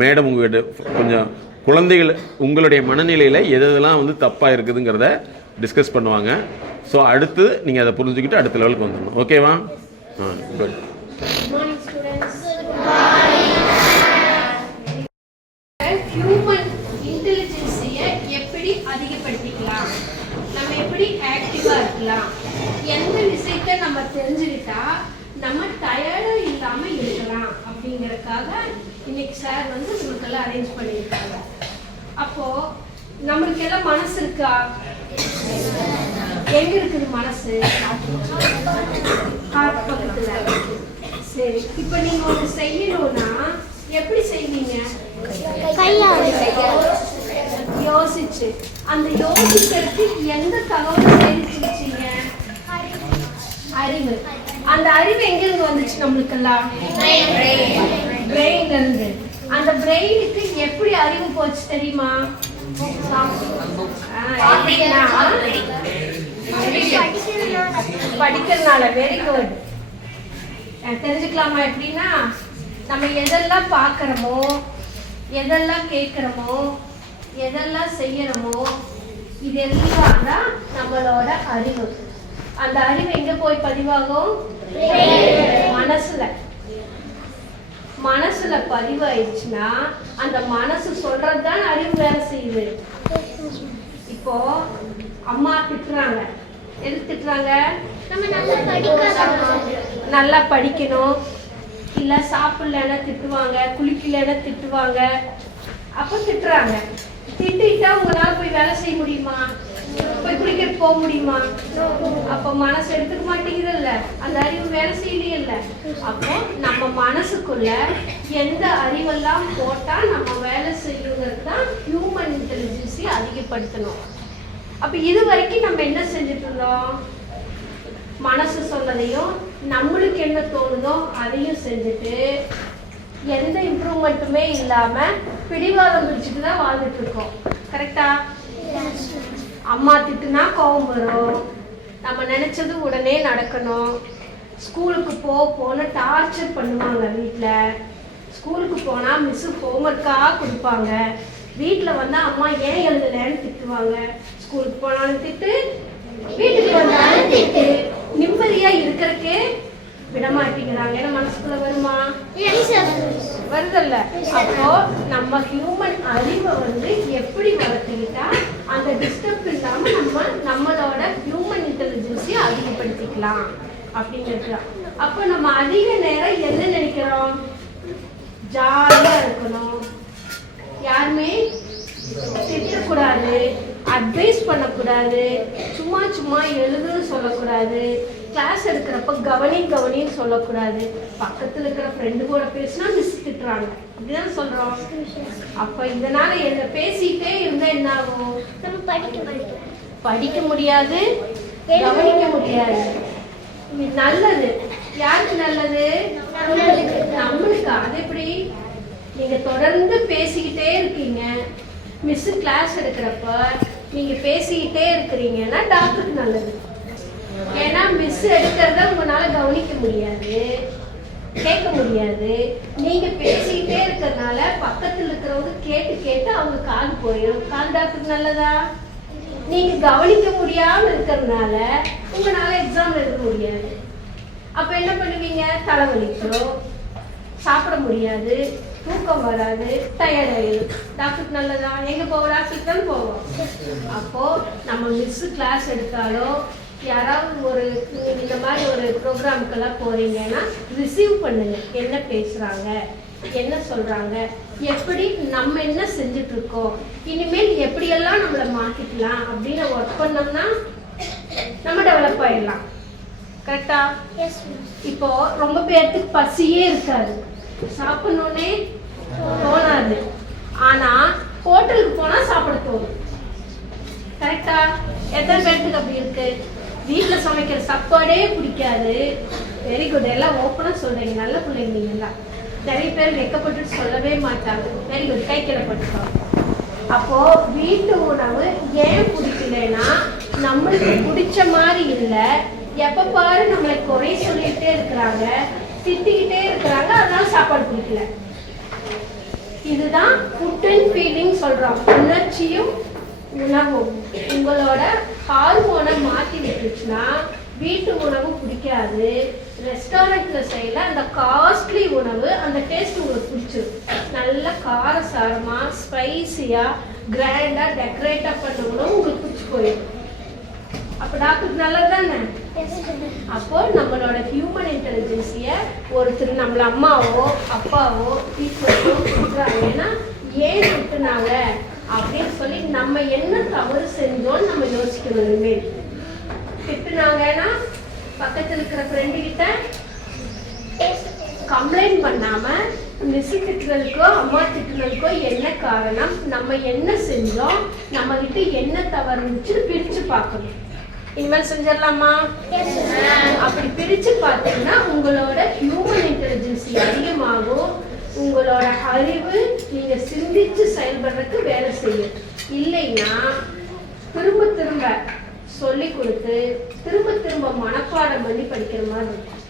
Madam உங்கள்கிட்ட கொஞ்சம் குழந்தைகள் உங்களுடைய மனநிலையில் எதெல்லாம் வந்து தப்பாக இருக்குதுங்கிறத டிஸ்கஸ் பண்ணுவாங்க. ஸோ அடுத்து நீங்கள் அதை புரிஞ்சுக்கிட்டு அடுத்த லெவலுக்கு வந்துடணும். ஓகேவா? குட். ஹியூமன் இன்டெலிஜென்ஸை எப்படி அதிகப்படுத்திக்கலாம், நம்ம எப்படி ஆக்டிவா இருக்கலாம், எந்த விஷயத்தை நம்ம தெரிஞ்சுக்கிட்டா நம்ம டயர்டும் இல்லாம இருக்கலாம் அப்படிங்கறதுக்காக இன்னைக்கு சார் வந்து நமக்கெல்லாம் அரேஞ்ச் பண்ணியிருக்காங்க. அப்போ நம்மளுக்கு எல்லாம் மனசு இருக்கா? எங்க இருக்குது மனசு? ஹார்ட் பக்கத்துல. சரி, இப்போ நீங்க ஒன்று செய்யணும்னா எப்படி செய்வீங்க? யோசிச்சு. அந்த யோசிக்கிறதுக்கு எந்த தகவலை சேமிச்சு வச்சீங்க? அறிவு. அந்த அறிவு எங்க இருந்து வந்துச்சு நம்மளுக்கெல்லாம்? பிரெயின்ல இருந்து. அந்த பிரெயினுக்கு எப்படி அறிவு போச்சு தெரியுமா? படிக்கிறதுனால. Very good. தெரிஞ்சுக்கலாமா? எப்படின்னா நம்ம எதெல்லாம் பார்க்குறோமோ, எதெல்லாம் கேட்குறோமோ, எதெல்லாம் செய்யறோமோ இதெல்லாம் தான் நம்மளோட அறிவு. அந்த அறிவு எங்க போய் பதிவாகும்? மனசுல. மனசுல பதிவாயிடுச்சுன்னா அந்த மனசு சொல்றதுதான் அறிவு வேலை செய்யுது. இப்போ அம்மா திட்டுறாங்க. எது திட்டுறாங்க? நல்லா படிக்கணும், இல்ல சாப்பிடலன்னா திட்டுவாங்க, குளிக்கலன்னா திட்டுவாங்க. அப்போ திட்டுறாங்க. திட்டிட்டா உங்களால போய் வேலை செய்ய முடியுமா? போய் குளிக்க போக முடியுமா? அப்ப மனசு எடுத்துக்க மாட்டேங்குதுல்ல, அந்த அறிவு வேலை செய்யலையில்ல. அப்போ நம்ம மனசுக்குள்ள எந்த அறிவெல்லாம் போட்டா நம்ம வேலை செய்யுங்கிறது தான் ஹியூமன் இன்டெலிஜென்ஸை அதிகப்படுத்தணும். அப்ப இது வரைக்கும் நம்ம என்ன செஞ்சுட்டு இருந்தோம்? மனசு சொன்னதையும் நம்மளுக்கு என்ன தோணுதோ அதையும் செஞ்சுட்டு எந்த இம்ப்ரூவ்மெண்ட்டுமே இல்லாம பிடிவாதம் பிடிச்சிட்டு தான் வாழ்ந்துட்டு இருக்கோம். கரெக்டா? அம்மா திட்டுனா கோபம் வரும், நம்ம நினைச்சது உடனே நடக்கணும். ஸ்கூலுக்கு போன டார்ச்சர் பண்ணுவாங்க வீட்டில். ஸ்கூலுக்கு போனால் மிஸ்ஸு ஹோம்ஒர்க்காக கொடுப்பாங்க. வீட்டில் வந்தால் அம்மா ஏன் எழுதலைன்னு திட்டுவாங்க. ஸ்கூலுக்கு போனாலும் திட்டு, வீட்டுக்கு வந்தாலும் திட்டு. நிம்மதியாக இருக்கிறதுக்கே விடமாட்டேங்கிறாங்க. ஏன்னா மனசுக்குள்ள வருமா? வருதல்ல. அப்போ நம்ம ஹியூமன் அறிவை வந்து எப்படி வளர்த்துக்கிட்டா அந்த டிஸ்டர்ப் இல்லாம நம்மளோட ஹியூமன் இன்டெலிஜென்ஸை அதிகப்படுத்திக்கலாம் அப்படிங்கிறது. அப்போ நம்ம அதிக நேரம் என்ன நினைக்கிறோம்? ஜாலியா இருக்கணும், யாருமே திட்டக்கூடாது, அட்வைஸ் பண்ணக்கூடாது, சும்மா சும்மா எழுதுன்னு சொல்லக்கூடாது, கிளாஸ் எடுக்கிறப்ப கவனின்னு சொல்லக்கூடாது, பக்கத்துல இருக்கிற ஃப்ரெண்டு கூட பேசினா மிஸ் திட்டுறாங்க, இப்படிதான் சொல்றோம். அப்ப இதனால என்ன பேசிட்டே இருந்தா என்ன ஆகும்? படிக்க முடியாது, கவனிக்க முடியாது. நல்லது யாருக்கு நல்லது? நம்மளுக்கு. அது எப்படி? நீங்க தொடர்ந்து பேசிக்கிட்டே இருக்கீங்க, மிஸ் கிளாஸ் எடுக்கிறப்ப நீங்க பேசிக்கிட்டே இருக்கிறீங்கன்னா டாக்டருக்கு நல்லது. ஏன்னா மிஸ் எடுக்கிறத உங்களால கவனிக்க முடியாது, கேட்க முடியாது. நீங்க பேசிக்கிட்டே இருக்கிறதுனால பக்கத்துல இருக்கிறவங்க கேட்டு அவங்க காது போயிடும். காது டாக்டருக்கு நல்லதா? நீங்க கவனிக்க முடியாம இருக்கிறதுனால உங்களால எக்ஸாம் எழுத முடியாது. அப்ப என்ன பண்ணுவீங்க? தலைவலிக்கும், சாப்பிட முடியாது, தூக்கம் வராது, டயர்ட் ஆயிடும். டாக்டருக்கு நல்லதா? எங்க போவோம்? டாக்டருக்கு தான் போவோம். அப்போ நம்ம மிஸ் கிளாஸ் எடுத்தாலோ யாராவது ஒரு இந்த மாதிரி ஒரு ப்ரோக்ராமுக்கெல்லாம் போறீங்கன்னா ரிசீவ் பண்ணுங்க. என்ன பேசுறாங்க, என்ன சொல்றாங்க, எப்படி நம்ம என்ன செஞ்சுட்டு இருக்கோம், இனிமேல் எப்படியெல்லாம் நம்மளை மாத்திக்கலாம் அப்படின்னு ஒர்க் பண்ணோம்னா நம்ம டெவலப் ஆயிடலாம். கரெக்டா? இப்போ ரொம்ப பேருக்கு பசியே இருக்காது, சாப்பிடணுன்னே தோணாது, ஆனா ஹோட்டலுக்கு போனா சாப்பிட தோணும். கரெக்டா? எத்தனை பேருக்கு அப்படி இருக்கு? வீட்டுல சமைக்கிற சாப்பாடே பிடிக்காது. வெரி குட், எல்லாம் ஓப்பனா சொல்றீங்க, நல்ல பிள்ளைங்க நீங்க எல்லாம். நிறைய பேர் வெக்கப்பட்டு சொல்லவே மாட்டாங்க. வெரி குட், கை கிளப்பட்டுக்கோங்க. அப்போ வீட்டு உணவு ஏன் பிடிக்கலன்னா நம்மளுக்கு பிடிச்ச மாதிரி இல்லை. எப்ப பாரு நம்மளை குறை சொல்லிட்டே இருக்கிறாங்க, திட்டிக்கிட்டே இருக்கிறாங்க, அதனால சாப்பாடு பிடிக்கல. இதுதான் ஃபுட் அண்ட் ஃபீலிங் சொல்றோம். உணர்ச்சியும் உணவும். உங்களோட ஹார்மோனை மாற்றி விட்டுச்சுன்னா வீட்டு உணவு பிடிக்காது, ரெஸ்டாரண்ட்ல செய்யல அந்த காஸ்ட்லி உணவு அந்த டேஸ்ட் உங்களுக்கு பிடிச்சிரும். நல்ல காரசாரமா ஸ்பைசியா கிராண்டா டெக்கரேட்டா பண்ண உணவு உங்களுக்கு பிடிச்சி போயிடும். அப்ப டாக்டருக்கு நல்லது தானே? அப்போ நம்மளோட ஹியூமன் இன்டெலிஜென்சிய ஒருத்தர் நம்மள அம்மாவோ அப்பாவோ டீச்சர்ஸோ திட்டுறாங்கன்னா ஏன் திட்டுனாங்க அப்படின்னு சொல்லி நம்ம என்ன தவறு செஞ்சோம்னு நம்ம யோசிக்கணும். இனிமேல் திட்டுனாங்கன்னா பக்கத்துல இருக்கிற ஃப்ரெண்டு கிட்ட கம்ப்ளைண்ட் பண்ணாம மிஸ் திட்டுறதுக்கோ அம்மா திட்டுறதுக்கோ என்ன காரணம், நம்ம என்ன செஞ்சோம், நம்ம கிட்ட என்ன தவறு இருந்துச்சுன்னு பிரிச்சு பார்க்கணும். இனிமேல் செஞ்சிடலாமா? அப்படி பிரிச்சு பார்த்தீங்கன்னா உங்களோட ஹியூமன் இன்டெலிஜென்சி அதிகமாகும். உங்களோட அறிவு நீங்க சிந்திச்சு செயல்படுறதுக்கு வேலை செய்யும். இல்லைன்னா திரும்ப திரும்ப சொல்லி கொடுத்து திரும்ப திரும்ப மனப்பாடம் பண்ணி படிக்கிற மாதிரி இருக்கும்.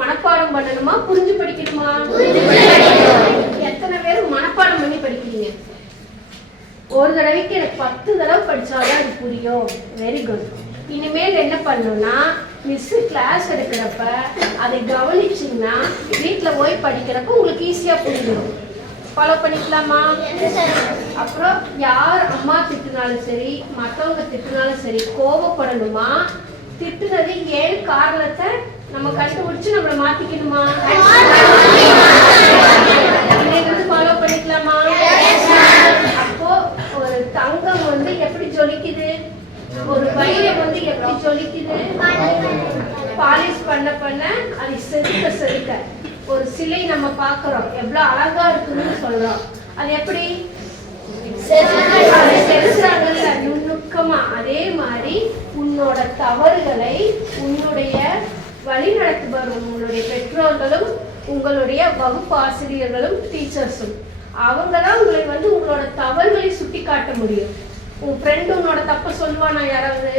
மனப்பாடம் பண்ணணுமா புரிஞ்சு படிக்கணுமா? எத்தனை பேர் மனப்பாடம் பண்ணி படிக்கிறீங்க? ஒரு தடவைக்கு எனக்கு 10 தடவை படிச்சாதான் அது புரியும். Very good. இனிமேல் என்ன பண்ணணும்னா மிஸ் கிளாஸ் எடுக்கிறப்ப அதை கவனிச்சிங்கன்னா வீட்டில் போய் படிக்கிறப்ப உங்களுக்கு ஈஸியா புரிஞ்சிடும். ஃபாலோ பண்ணிக்கலாமா? அப்புறம் யார் அம்மா திட்டுனாலும் சரி மற்றவங்க திட்டுனாலும் சரி கோபப்படணுமா? திட்டுனது ஏன் காரணத்தை நம்ம கண்டுபிடிச்சு நம்மளை மாத்திக்கணுமா? ஃபாலோ பண்ணிக்கலாமா? அப்போ ஒரு தங்கம் வந்து எப்படி ஜொலிக்குது, ஒரு வைரம் வந்து எப்படி ஜொலிக்குது, பாலிஷ் பண்ண பண்ண அது செதுக்க செதுக்க ஒரு சிலை நம்ம பார்க்கிறோம் எவ்வளவு அழகா இருக்குன்னு சொல்றோம். அது எப்படி செதுக்குறாங்கல்ல நுணுக்கமா. அதே மாதிரி உன்னோட தவறுகளை உன்னுடைய வழிநடத்துபவரும் உங்களுடைய பெற்றோர்களும் உங்களுடைய வகுப்பு ஆசிரியர்களும் டீச்சர்ஸும் அவங்கதான் உங்களை வந்து உங்களோட தவறுகளை சுட்டி காட்ட முடியும். உன் ஃப்ரெண்டு உன்னோட தப்ப சொல்லுவானா யாராவது?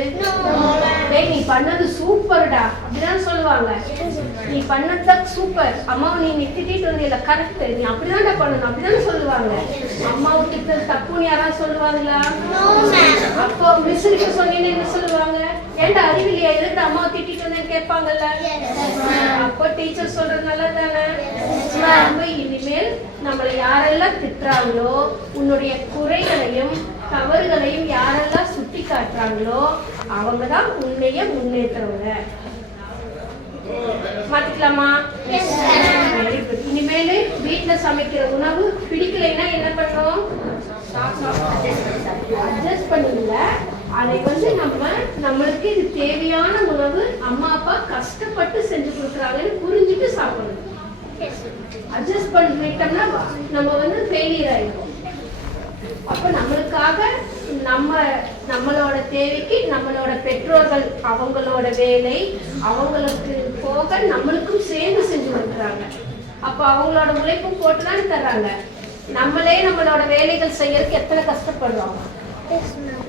நீ பண்ணது சூப்பர்டா அப்படிதான் சொல்லுவாங்க. நீ பண்ணதுதான் சூப்பர், அம்மாவை நீ திட்டிட்டு வந்தீங்க கரெக்ட், நீ அப்படிதான்டா பண்ணணும் அப்படிதான் சொல்லுவாங்க. அம்மாவை திட்டது தப்புன்னு யாராவது சொல்லுவாங்களா? அப்போ மிஸ் கிட்ட சொன்னீங்கன்னா என்ன சொல்லுவாங்க? ஏன்டா அறிவில்லையா எதுக்கு அம்மாவை திட்டிட்டு வந்தேன்னு கேட்பாங்கல்ல. அப்போ டீச்சர் சொல்றது நல்லதானே? இனிமேல் நம்மளை யாரெல்லாம் திட்டுறாங்களோ உன்னுடைய குறைகளையும் தவறுகளையும் யாரெல்லாம் சுட்டி காட்டுறாங்களோ அவங்கதான் உன்னைய முன்னேற்றவங்க. மாத்திக்கலாமா? இனிமேல் வீட்டுல சமைக்கிற உணவு பிடிக்கலைன்னா என்ன பண்ணும்? அட்ஜஸ்ட் பண்ணுங்க. அதை வந்து நம்மளுக்கு இது தேவையான உணவு அம்மா அப்பா கஷ்டப்பட்டு செஞ்சு கொடுக்குறாங்கன்னு புரிஞ்சுட்டு சாப்பிடணும். அட்ஜஸ்ட் பண்ணிட்டோம்னா நம்ம வந்து ஃபெயிலியர் ஆயிடும். அப்ப நம்மளுக்காக நம்மளோட தேவைக்கு நம்மளோட பெற்றோர்கள் அவங்களோட வேலை அவங்களுக்கு போக நம்மளுக்கும் சேர்ந்து செஞ்சு கொடுக்குறாங்க. அப்ப அவங்களோட உழைப்பும் போட்டுதான் தர்றாங்க. நம்மளே நம்மளோட வேலைகள் செய்யறதுக்கு எத்தனை கஷ்டப்படுறோம்.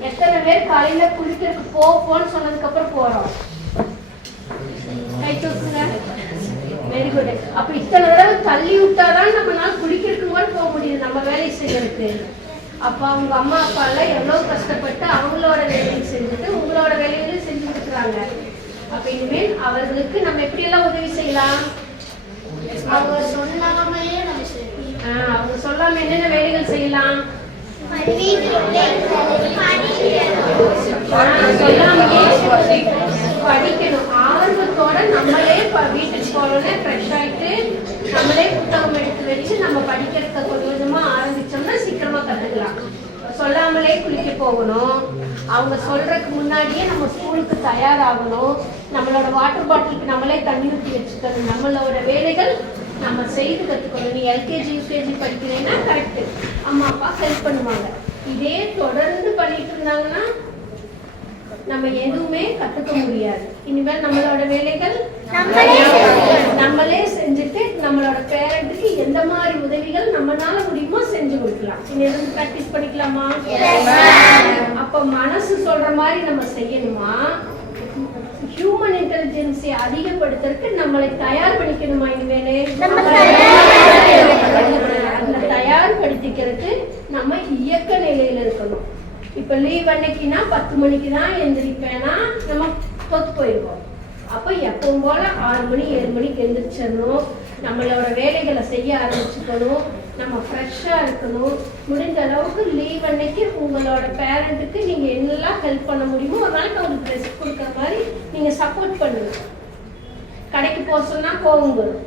எத்தனை பேர் காலையில குளிக்கிறதுக்கு போன்னு சொன்னதுக்கு அப்புறம் போறோம். கை தூக்குங்க. Very good. அப்ப இத்தனை தடவை தள்ளி விட்டாதான் நம்மளால குளிக்கிறதுக்கு கூட போக முடியுது நம்ம வேலை செய்யறதுக்கு. அப்ப அவங்க அம்மா அப்பா எல்லாம் எவ்வளவு கஷ்டப்பட்டு அவங்களோட வேலையை செஞ்சுட்டு உங்களோட வேலைகளையும் செஞ்சு கொடுக்குறாங்க. அப்ப இனிமேல் அவர்களுக்கு நம்ம எப்படி எல்லாம் உதவி செய்யலாம்? அவங்க சொல்லாம என்னென்ன வேலைகள் செய்யலாம்? சொல்லாமையே படிக்கணும். ஆர்வத்தோட நம்மளே வீட்டுக்கு போறோம்னா ஃப்ரெஷ் ஆயிட்டு நம்மளே புத்தகம் எடுத்து வச்சு நம்ம படிக்கிறதுக்கு கொஞ்சம் கொஞ்சமா ஆரம்பிச்சோம்னா சீக்கிரமா கத்துக்கலாம். சொல்லாமலே குளிக்க போகணும். அவங்க சொல்றதுக்கு முன்னாடியே நம்ம ஸ்கூலுக்கு தயாராகணும். நம்மளோட வாட்டர் பாட்டிலுக்கு நம்மளே தண்ணி ஊற்றி வச்சுக்கணும். நம்மளோட வேலைகள் நம்ம செய்து கற்றுக்கணும். நீ எல்கேஜி யூகேஜி படிக்கிறீங்கன்னா கரெக்ட், அம்மா அப்பா ஹெல்ப் பண்ணுவாங்க. இதே தொடர்ந்து பண்ணிட்டு இருந்தாங்கன்னா நம்ம எதுவுமே கத்துக்க முடியாது. இனிமேல் நம்மளோட வேலைகள் நம்மளே செஞ்சுட்டு நம்மளோட பேரண்ட்டுக்கு எந்த மாதிரி உதவிகள் நம்மளால முடியுமோ செஞ்சு கொடுக்கலாம். இனி எதுவும் பிராக்டிஸ் பண்ணிக்கலாமா? அப்ப மனசு சொல்ற மாதிரி நம்ம செய்யணுமா? ஹியூமன் இன்டெலிஜென்ஸை அதிகப்படுத்துறதுக்கு நம்மளை தயார் பண்ணிக்கணுமா? இனிமேலே அந்த தயார்படுத்த பயன்படுத்திக்கிறதுக்கு நம்ம இயக்க நிலையில இருக்கணும். இப்ப லீவ் அன்னைக்குன்னா 10 மணிக்கு தான் எந்திரிப்பேன்னா நம்ம தொத்து போயிடுவோம். அப்போ எப்பவும் போல 6 மணி 7 மணிக்கு எந்திரிச்சிடணும். நம்மளோட வேலைகளை செய்ய ஆரம்பிச்சுக்கணும். நம்ம ஃப்ரெஷ்ஷா இருக்கணும். முடிஞ்ச அளவுக்கு லீவ் அன்னைக்கு உங்களோட பேரண்ட்டுக்கு நீங்க என்னெல்லாம் ஹெல்ப் பண்ண முடியுமோ ஒரு நாளைக்கு அவங்களுக்கு ரெஸ்ட் கொடுக்குற மாதிரி நீங்க சப்போர்ட் பண்ணுங்க. கடைக்கு போக சொன்னா கோவம் வரும்.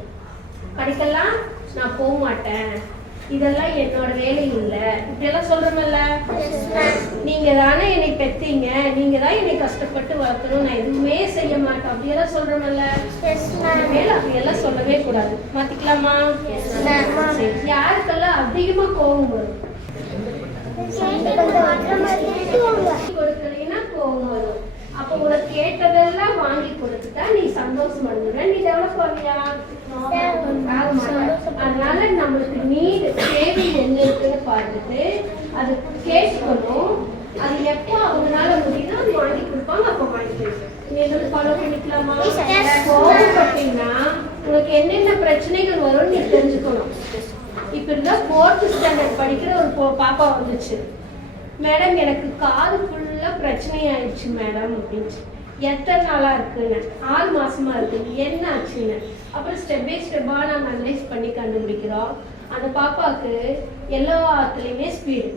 கடைக்கெல்லாம் நான் போக மாட்டேன், இதெல்லாம் என்னோட வேலை இல்லை, இப்படியெல்லாம் சொல்றோம்ல. நீங்க தானே என்னை பெத்தீங்க, நீங்க தான் என்னை கஷ்டப்பட்டு வளர்க்கணும், நான் எதுவுமே செய்ய மாட்டேன் அப்படியெல்லாம் சொல்றோம்ல. மேல அப்படியெல்லாம் சொல்லவே கூடாது. மாத்திக்கலாமா? யாருக்கெல்லாம் அதிகமா கோவம் வரும்? கொடுக்கலைன்னா கோவம் வரும். அப்ப உனக்கு கேட்டதெல்லாம் வாங்கி கொடுத்துட்டா நீ சந்தோஷம் பண்ணுற, நீ டெவலப் ஆகியா? அதனால நம்மளுக்கு நீட் தேவை என்ன இருக்குன்னு பார்த்துட்டு அது கேட்கணும். அது எப்போ அவங்களால முடியுதோ அது வாங்கி கொடுப்பாங்க, அப்போ வாங்கி கொடுப்போம். நீ என்ன ஃபாலோ பண்ணிக்கலாமா? கோவப்பட்டீங்கன்னா உனக்கு என்னென்ன பிரச்சனைகள் வரும்னு நீ தெரிஞ்சுக்கணும். இப்ப இருந்தா 4th ஸ்டாண்டர்ட் படிக்கிற ஒரு பாப்பா வந்துச்சு. மேடம் எனக்கு காது ஃபுல்லா பிரச்சனை ஆயிடுச்சு மேடம் அப்படின்ச்சு. எத்தனை நாளா இருக்குன்னு? 6 மாசமா இருக்கு. என்ன ஆச்சுன்னு அப்புறம் ஸ்டெப் பை ஸ்டெப்பா நம்ம அனலைஸ் பண்ணி கண்டுபிடிக்கிறோம். அந்த பாப்பாவுக்கு எல்லாத்துலயுமே ஸ்பீடு,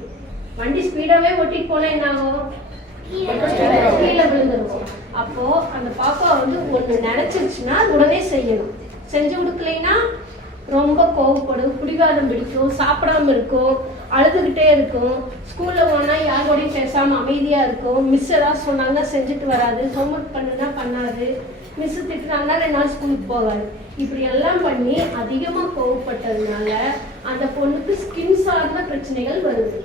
வண்டி ஸ்பீடாவே ஓட்டிட்டு போனா என்ன ஆகும்? கீழே விழுந்துருவோம். அப்போ அந்த பாப்பா வந்து ஒண்ணு நினைச்சிருச்சுன்னா உடனே செய்யணும். செஞ்சு கொடுக்கலைன்னா ரொம்ப கோவப்படும், பிடிவாதம் பிடிக்கும், சாப்பிடாம இருக்கும், அழுதுகிட்டே இருக்கும். ஸ்கூல்ல போனா யாரோடையும் பேசாம அமைதியா இருக்கும். மிஸ் ஏதாவது சொன்னாங்கன்னா செஞ்சுட்டு வராது, ஹோம்ஒர்க் பண்ணுனா பண்ணாது, மிஸ் திட்டுனாங்கன்னா 2 நாள் ஸ்கூலுக்கு போகாது. இப்படி எல்லாம் பண்ணி அதிகமா கோவப்பட்டதுனால அந்த பொண்ணுக்கு ஸ்கின் சார்ந்த பிரச்சனைகள் வருது.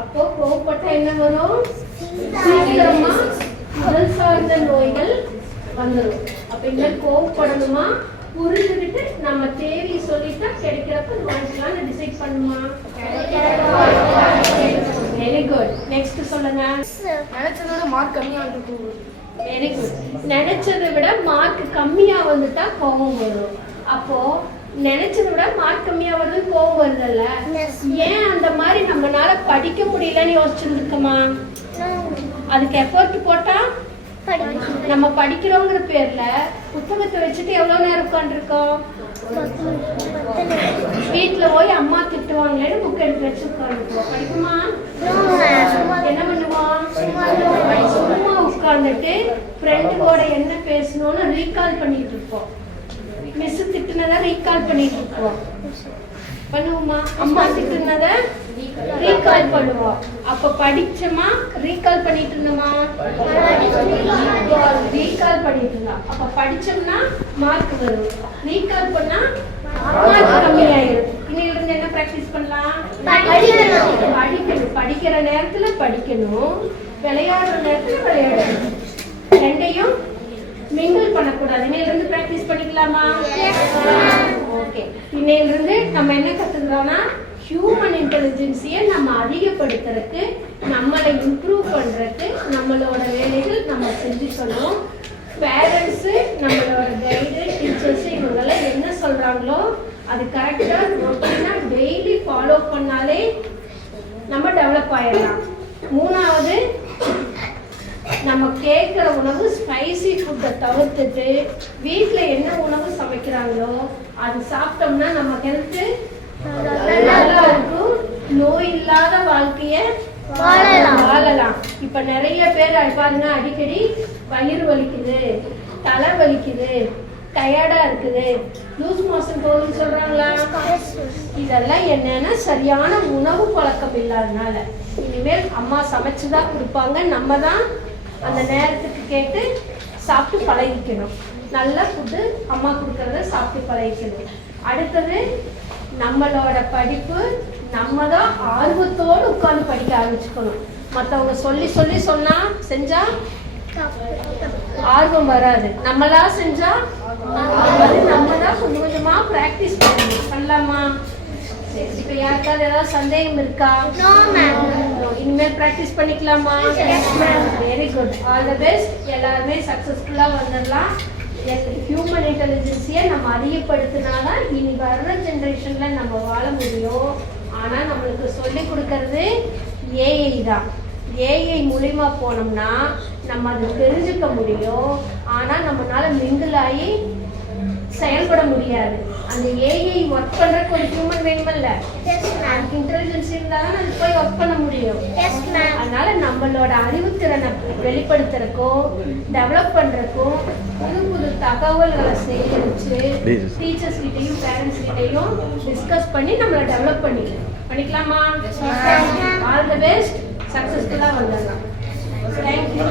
அப்போ கோவப்பட்டா என்ன வரும்? சீக்கிரமா உடல் சார்ந்த நோய்கள் வந்துடும். அப்ப என்ன கோவப்படணுமா? புரிஞ்சுக்கிட்டு நம்ம தேவி சொல்லிட்டா கிடைக்கிறப்ப வாங்கிக்கலாம்னு டிசைட் பண்ணுமா? Very good. நெக்ஸ்ட் சொல்லுங்க. நினைச்சதோட மார்க் கம்மியா வந்துட்டு. Very good. நினைச்சதை விட மார்க் கம்மியா வந்துட்டா கோவம் வரும். அப்போ நினைச்சதை விட மார்க் கம்மியா வருது கோவம் வருதுல்ல, ஏன் அந்த மாதிரி நம்மளால படிக்க முடியலன்னு யோசிச்சுருக்கோமா? அதுக்கு எஃபோர்ட் போட்டா நம்ம படிக்கிறோங்கிற பேர்ல புத்தகத்தை வச்சுட்டு எவ்வளவு நேரம் உட்காந்துருக்கோம்? வீட்டுல போய் அம்மா திட்டுவாங்களேன்னு புக் எடுத்து வச்சு உட்காந்துருக்கோம். படிக்குமா? என்ன பண்ணுவோம்? சும்மா உட்காந்துட்டு ஃப்ரெண்டுவோட என்ன பேசணும்னு ரீகால் பண்ணிட்டு இருப்போம். மிஸ் திட்டுனதை ரீகால் பண்ணிட்டு இருப்போம். பண்ணுவோமா? அம்மா திட்டுனதை ரீகால் பண்ணுவோம். அப்ப படிச்சோமா? ரீகால் பண்ணிட்டு இருந்தோமா? ரீகால் பண்ணிட்டு இருந்தோம். அப்ப படிச்சோம்னா மார்க் வரும், ரீகால் பண்ணா மார்க் கம்மியாயிரும். இன்னையில இருந்து என்ன பிராக்டிஸ் பண்ணலாம்? படிக்கணும். படிக்கிற நேரத்துல படிக்கணும், விளையாடுற நேரத்துல விளையாடணும். ரெண்டையும் மிங்கிள் பண்ணக்கூடாது. இன்னையில இருந்து பிராக்டிஸ் பண்ணிக்கலாமா? ஓகே. இன்னையில இருந்து நம்ம என்ன கத்துக்கிறோம்னா ஹியூமன் இன்டெலிஜென்ஸியை நம்ம அதிகப்படுத்துறதுக்கு, நம்மளை இம்ப்ரூவ் பண்றதுக்கு நம்மளோட வேலைகள் நம்ம செஞ்சுக்கணும். பேரண்ட்ஸு, நம்மளோட கைடு, டீச்சர்ஸ் இவங்கெல்லாம் என்ன சொல்றாங்களோ அது கரெக்டா ரொட்டீனா டெய்லி ஃபாலோ பண்ணாலே நம்ம டெவலப் ஆயிடலாம். 3வது, நம்ம கேட்குற உணவு ஸ்பைசி ஃபுட்டை தவிர்த்துட்டு வீட்டில் என்ன உணவு சமைக்கிறாங்களோ அது சாப்பிட்டோம்னா நம்ம ஹெல்த்து நல்லா இருக்கும், நோய் இல்லாத வாழ்க்கைய வாழலாம். இப்ப நிறைய பேர் பாருங்க, அடிக்கடி வயிறு வலிக்குது, தலை வலிக்குது, டயர்டா இருக்குது, லூஸ் மோஷன் போகுதுன்னு சொல்றாங்களா? இதெல்லாம் என்னன்னா சரியான உணவு பழக்கம் இல்லாதனால. இனிமேல் அம்மா சமைச்சுதான் கொடுப்பாங்க, நம்ம தான் அந்த நேரத்துக்கு கேட்டு சாப்பிட்டு பழகிக்கணும். நல்ல ஃபுட்டு அம்மா கொடுக்கறத சாப்பிட்டு பழகிக்கணும். அடுத்தது நம்மளோட படிப்பு நம்ம தான் ஆர்வத்தோடு உட்கார்ந்து படிக்க ஆரம்பிச்சுக்கணும். மற்றவங்க சொல்லி சொல்லி சொன்னா செஞ்சா ஆர்வம் வராது. நம்மளா செஞ்சா நம்ம தான் கொஞ்சம் கொஞ்சமா பிராக்டிஸ் பண்ணலாமா? இப்ப யாருக்காவது ஏதாவது சந்தேகம் இருக்கா? இனிமேல் பிராக்டிஸ் பண்ணிக்கலாமா? Very good. All the best. எல்லாருமே சக்சஸ்ஃபுல்லா வந்துடலாம். ஹியூமன் இன்டெலிஜென்ஸியை நம்ம அதிகப்படுத்தினாதான் இனி வர்ற ஜென்ரேஷன்ல நம்ம வாழ முடியும். ஆனா நம்மளுக்கு சொல்லி கொடுக்கறது ஏஐ தான். ஏஐ மூலியமா போனோம்னா நம்ம அதை தெரிஞ்சுக்க முடியும், ஆனா நம்மளால மிங்கிள் ஆகி செயல்பட முடியாது. அந்த ஏஐ ஒர்க் பண்றதுக்கு ஒரு ஹியூமன் வேணுமில்ல, அதுக்கு இன்டெலிஜென்ஸ் இருந்தாலும் அது போய் ஒர்க் பண்ண முடியும். அதனால நம்மளோட அறிவுத்திறனை வெளிப்படுத்துறதுக்கும் டெவலப் பண்றதுக்கும் புது புது தகவல்களை சேகரிச்சு டீச்சர்ஸ் கிட்டையும் பேரண்ட்ஸ் கிட்டையும் டிஸ்கஸ் பண்ணி நம்மளை டெவலப் பண்ணிக்கலாமா? ஆல் தி பெஸ்ட், சக்சஸ்ஃபுல்லா வந்துடலாம். தேங்க்யூ.